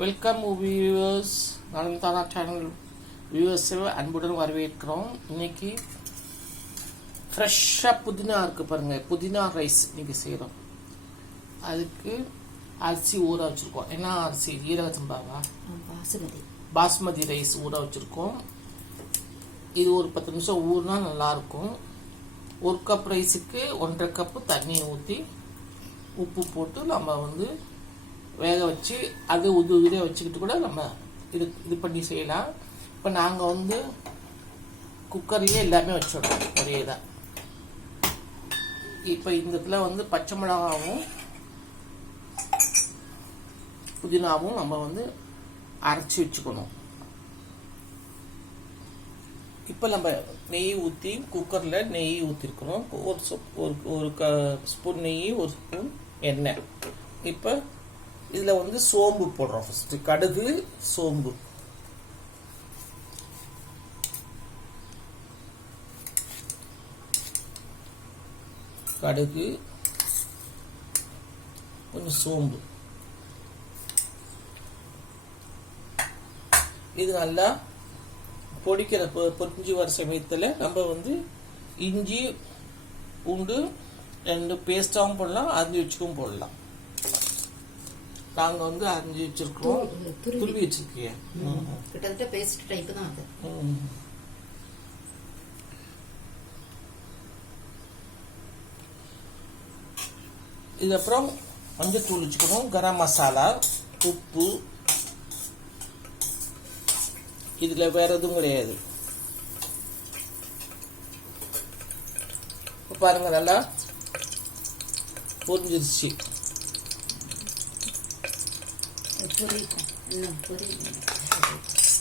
Welcome viewers நான் தானா channel வியூவர்ஸை அன்புடன் வரவேற்கிறோம். இன்னைக்கு ஃப்ரெஷ்ஷாக புதினா இருக்குது பாருங்கள் புதினா ரைஸ் இன்னைக்கு செய்கிறோம் அதுக்கு அரிசி ஊற வச்சுருக்கோம். என்ன அரிசி? ஈரக சம்பாவா பாசுமதி பாஸ்மதி ரைஸ் ஊற வச்சுருக்கோம். இது ஒரு பத்து நிமிஷம் ஊறினா நல்லாயிருக்கும். ஒரு கப் ரைஸுக்கு ஒன்றரை கப்பு தண்ணி ஊற்றி உப்பு போட்டு நம்ம வந்து வேக வச்சு அது உது உதிரியாக வச்சுக்கிட்டு கூட நம்ம இது இது பண்ணி செய்யலாம். இப்போ நாங்கள் வந்து குக்கர்லேயே எல்லாமே வச்சிடுறோம் ஒரே தான் இப்போ இந்த இடத்துல வந்து பச்சை மிளகாவும் புதினாவும் நம்ம வந்து அரைச்சி வச்சுக்கணும். இப்போ நம்ம நெய் ஊற்றி குக்கரில் நெய் ஊற்றிருக்கணும் ஒரு சொப் ஒரு ஒரு க ஸ்பூன் நெய் ஒரு ஸ்பூன் எண்ணெய். இப்போ இதில் வந்து சோம்பு போடுறோம் ஃபஸ்ட்டு கடுகு சோம்பு. கடுகு கொஞ்சம் சோம்பு. இது நல்லா பொடிக்கிற பொ- வர சமயத்தில் நம்ம வந்து இஞ்சி பூண்டு ரெண்டு பேஸ்டாகவும் போடலாம் அரிஞ்சு வச்சுக்கும் போடலாம். நாங்கள் வந்து அரிஞ்சு வச்சிருக்கோம் துருவி- வச்சிருக்கிய. கிட்டத்தட்ட பேஸ்ட் டைப் தான் அது. இது அப்புறம் மஞ்சத்தூள் வச்சுக்கணும். கரம் மசாலா உப்பு. இதில் வேற எதுவும் கிடையாது. பாருங்க நல்லா பொரிஞ்சிருச்சு. அது பொரிக்கும் இன்னும் பொரி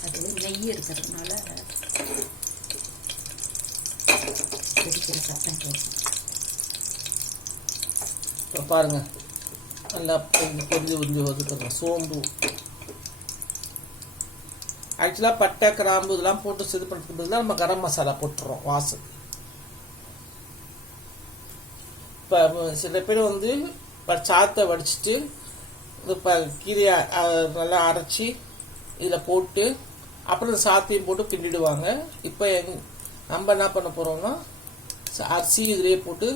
அது நெய் இருக்கிறதுனால பொரிக்கிற சத்தம் கேட்கும் இப்போ பாருங்க. நல்லா பொரிஞ்சு பொரிஞ்சு பொரிஞ்சு வருது சோம்பு. ஆக்சுவலாக பட்டை கிராம்பு இதெல்லாம் போட்டு இது பண்ணுறதுக்கு பதிலாக நம்ம கரம் மசாலா போட்டுறோம் வாசம். இப்போ சில பேர் வந்து சாத்தை வடிச்சிட்டு இப்போ கீரையை நல்லா அரைச்சி இதில் போட்டு அப்புறம் சாத்தியம் போட்டு கிண்டிடுவாங்க. இப்போ எங் நம்ம என்ன பண்ண போகிறோம்னா அரிசி இதிலே போட்டு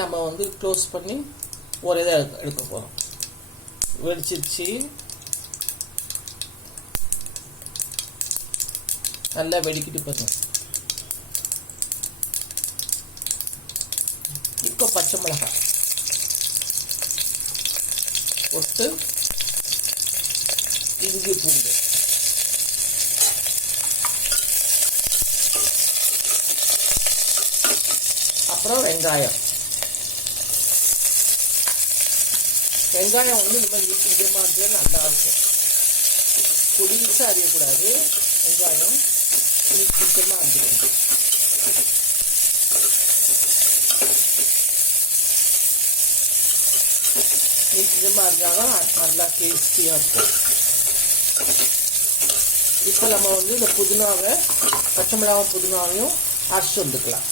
நம்ம வந்து க்ளோஸ் பண்ணி ஒரே இதாக எடுக்க எடுக்க போகிறோம் வெடிச்சிருச்சு. நல்லா வெடிக்கிட்டு பாருங்க. இப்போ பச்சை மிளகாய். போட்டு இஞ்சி பூண்டு. அப்புறம் வெங்காயம். வெங்காயம் வந்து இந்த மாதிரி இந்த நல்லா இருக்கும். பொடிசா அறியக்கூடாது. வெங்காயம் சுத்தமாக இது மாதிரி இருந்தாலும் நல்லா டேஸ்டியாக இருக்கும் இப்போ நம்ம வந்து இந்த புதினாவை பச்சை மிளகாவும் புதினாவையும் அரைச்சி வந்துக்கலாம்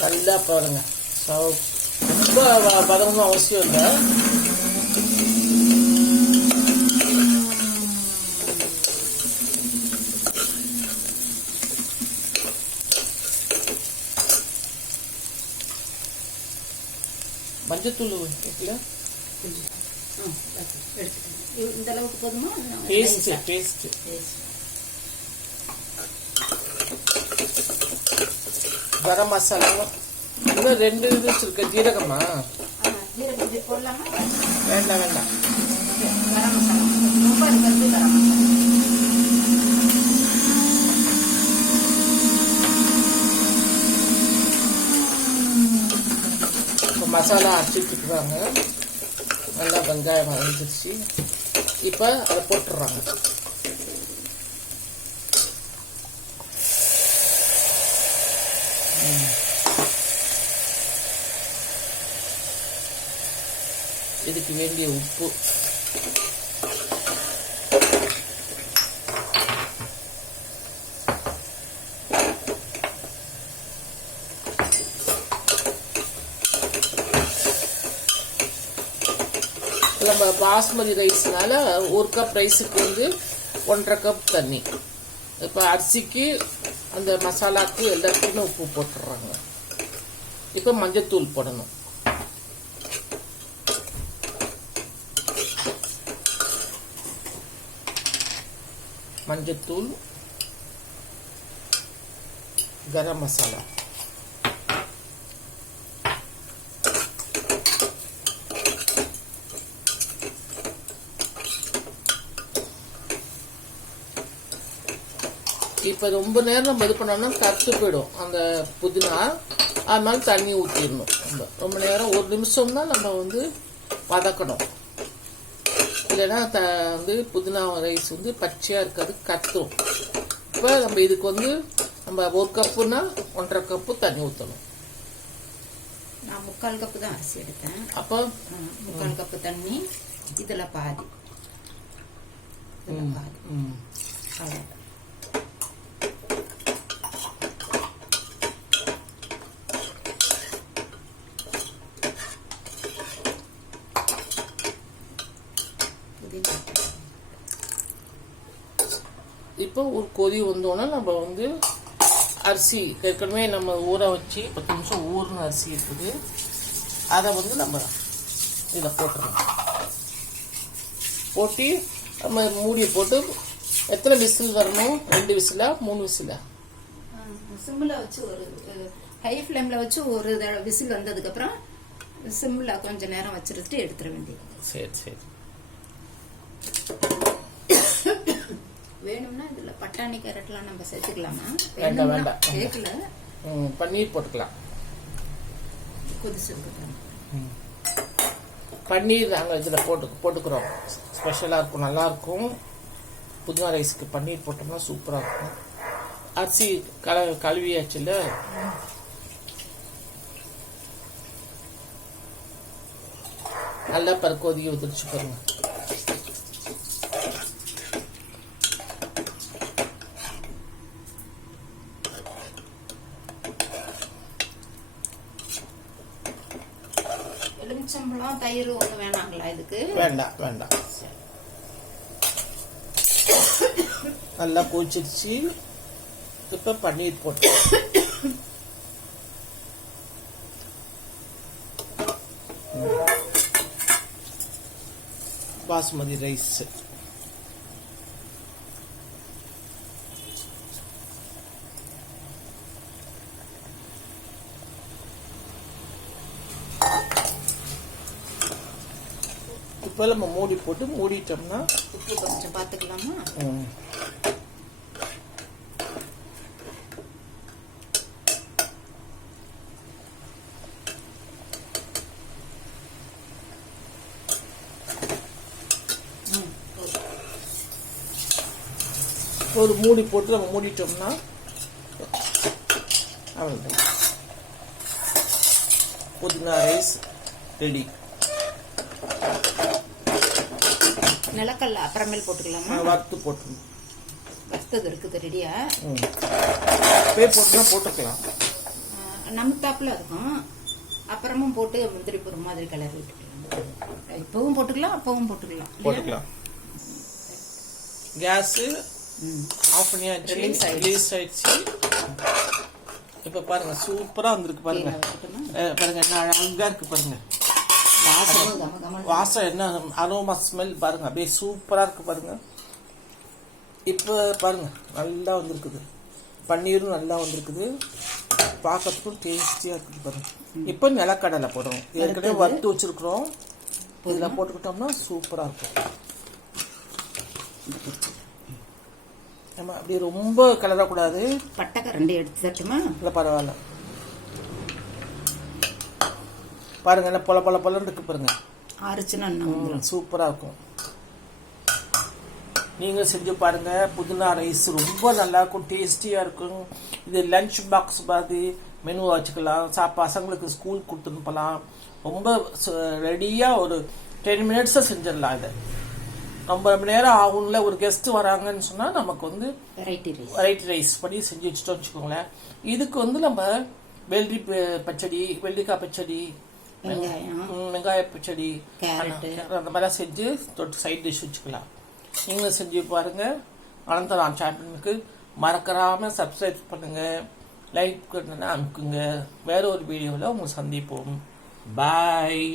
நல்லா பாருங்க ரொம்ப வ- அவசியம் இல்லை மஞ்சத்தூள் இருக்குல்ல இந்த அளவுக்கு போதுமா? டேஸ்ட்? டேஸ்ட். கரம் மசாலா. இன்னும் ரெண்டு இது வச்சிருக்க ஜீரகமா? வேண்டாம் வேண்டாம். கரம் மசாலா. ரொம்ப இருக்கிறது கரம் மசாலா. மசாலா அரைச்சி வச்சுக்கிறாங்க நல்லா வெங்காயம் அரைஞ்சிருச்சு இப்போ அதை போட்டுடுறாங்க இதுக்கு வேண்டிய உப்பு நம்ம பாஸ்மதி ரைஸ்னால ஒரு கப் ரைஸுக்கு வந்து ஒன்றரை கப் தண்ணி. இப்போ அரிசிக்கு அந்த மசாலாக்கு எல்லாத்துக்குமே உப்பு போட்டுடுறாங்க இப்போ மஞ்சத்தூள் போடணும். மஞ்சத்தூள் கரம் மசாலா. இப்போ ரொம்ப நேரம் நம்ம இது பண்ணோம்னா கருத்து போயிடும். அந்த புதினா அதனால தண்ணி ஊற்றிடணும் நம்ம ரொம்ப நேரம் ஒரு நிமிஷம் தான் நம்ம வந்து வதக்கணும். இல்லைன்னா த வந்து புதினா ரைஸ் வந்து பச்சையாக இருக்காது கத்தும். இப்போ நம்ம இதுக்கு வந்து நம்ம ஒரு கப்புனா ஒன்றரை கப்பு தண்ணி ஊற்றணும் நான் முக்கால் கப்பு தான் அரிசி எடுத்தேன். அப்போ? முக்கால் கப்பு தண்ணி இதுல பாதி. இதுல பாதி. ம், அவ்வளவுதான். புதினா இப்போ ஒரு கொதி வந்தோடனே நம்ம வந்து அரிசி ஏற்கனவே நம்ம ஊற வச்சு பத்து நிமிஷம் ஊறின அரிசி இருக்குது. அதை வந்து நம்ம இதில் போட்டுறோம் போட்டு நம்ம மூடியை போட்டு எத்தனை விசில் வரணும்? ரெண்டு விசிலா மூணு விசிலா? சிம்மில் வச்சு ஒரு ஹை ஃப்ளேமில் வச்சு ஒரு விசில் வந்ததுக்கப்புறம் சிம்மில் கொஞ்ச நேரம் வச்சுருட்டு எடுத்துட வேண்டியது. சரி சரி. வேணும்னா இதில் பட்டாணி கேரட்லாம் நம்ம சேர்த்துக்கலாமா வேண்டாம், வேண்டாம். கேட்கல ம், பன்னீர் போட்டுக்கலாம். கொதிச்சிருக்கு பன்னீர் நாங்கள் இதில் போட்டு போட்டுக்கிறோம். ஸ்பெஷலாக இருக்கும் நல்லாயிருக்கும். புதினா ரைஸ்க்கு பன்னீர் போட்டோம்னா சூப்பராக இருக்கும். அரிசி கல கழுவியாச்சுல நல்லா பரு கொதிக்க ஊற்றிச்சு பாருங்க எலுமிச்சம்பழம் தயிர் ஒன்றும் வேணாங்களா இதுக்கு? வேண்டாம் வேண்டாம். நல்லா கொதிச்சிருச்சு. இப்போ பன்னீர் போட்டு. பாஸ்மதி ரைஸ். இப்போ நம்ம மூடி போட்டு மூடிட்டோம்னா உப்பு கொஞ்சம் பார்த்துக்கலாமா. ஒரு மூடி போட்டு நம்ம மூடிட்டோம்னா அவ்வளோதான் புதினா ரைஸ் ரெடி. நிலக்கல்ல அப்புறமேல் போட்டுக்கலாமா? வறுத்து போட்டுருணும் வறுத்தது இருக்குது ரெடியா? ம். பே போட்டுனா போட்டுக்கலாம். நமுத்தாப்புல இருக்கும். அப்புறமும் போட்டு முந்திரி பொரு மாதிரி கலர் விட்டுக்கலாம். இப்பவும் போட்டுக்கலாம் அப்பவும் போட்டுக்கலாம்? போட்டுக்கலாம். கேஸு. ஆஃப் பண்ணியாச்சு. ரிலீஸ் ஆயிடுச்சு. இப்போ பாருங்க சூப்பரா வந்திருக்கு பாருங்க. பாருங்க என்ன அழகா இருக்கு பாருங்க. கமன்னு வாசம் என்ன அரோமா ஸ்மெல் பாருங்க. அப்படியே சூப்பரா இருக்கு பாருங்க. இப்போ பாருங்க நல்லா வந்திருக்குது. பன்னீரும் நல்லா வந்திருக்குது. பார்க்கறதுக்கும் டேஸ்டியா இருக்குது பாருங்க. இப்போ நிலக்கடலை போடுறோம். ஏற்கனவே வறுத்து வச்சிருக்கிறோம். இதில் போட்டுக்கிட்டோம்னா சூப்பரா இருக்கும். நம்ம அப்படியே ரொம்ப கிளறக்கூடாது பட்டை கரண்டி எடுத்து தட்டுமா இல்லை பரவாயில்ல. பாருங்க என்ன பொல பொல பொலன்னு இருக்கு பாருங்க. வந்துரும். சூப்பராக இருக்கும். நீங்கள் செஞ்சு பாருங்க புதினா ரைஸ் ரொம்ப நல்லா இருக்கும் டேஸ்டியாக இருக்கும். இது லஞ்ச் பாக்ஸ் மாதிரி மெனு வச்சுக்கலாம். சா பசங்களுக்கு ஸ்கூல் கொடுத்துன்னு போகலாம் ரொம்ப ரெடியாக ஒரு டென் மினிட்ஸில் செஞ்சிடலாம் இதை. ரொம்ப மணி நேரம் ஆகும்ல ஒரு கெஸ்ட் வராங்கன்னு சொன்னால் நமக்கு வந்து வெரைட்டி ரைஸ் வெரைட்டி ரைஸ் பண்ணி செஞ்சு வச்சுட்டோம் வச்சுக்கோங்களேன். இதுக்கு வந்து நம்ம வெள்ளரி பச்சடி வெள்ளரிக்காய் பச்சடி வெங்காயம் வெங்காய பச்சடி கேரட்டு. அந்த மாதிரிலாம் செஞ்சு தொட்டு சைட் டிஷ் வச்சுக்கலாம். நீங்களும் செஞ்சு பாருங்க. அனந்தராம் சேனலுக்கு மறக்கறாம சப்ஸ்கிரைப் பண்ணுங்க. லைக் பண்ணுங்க அமுக்குங்க. வேற ஒரு வீடியோவில் உங்களை சந்திப்போம். பாய்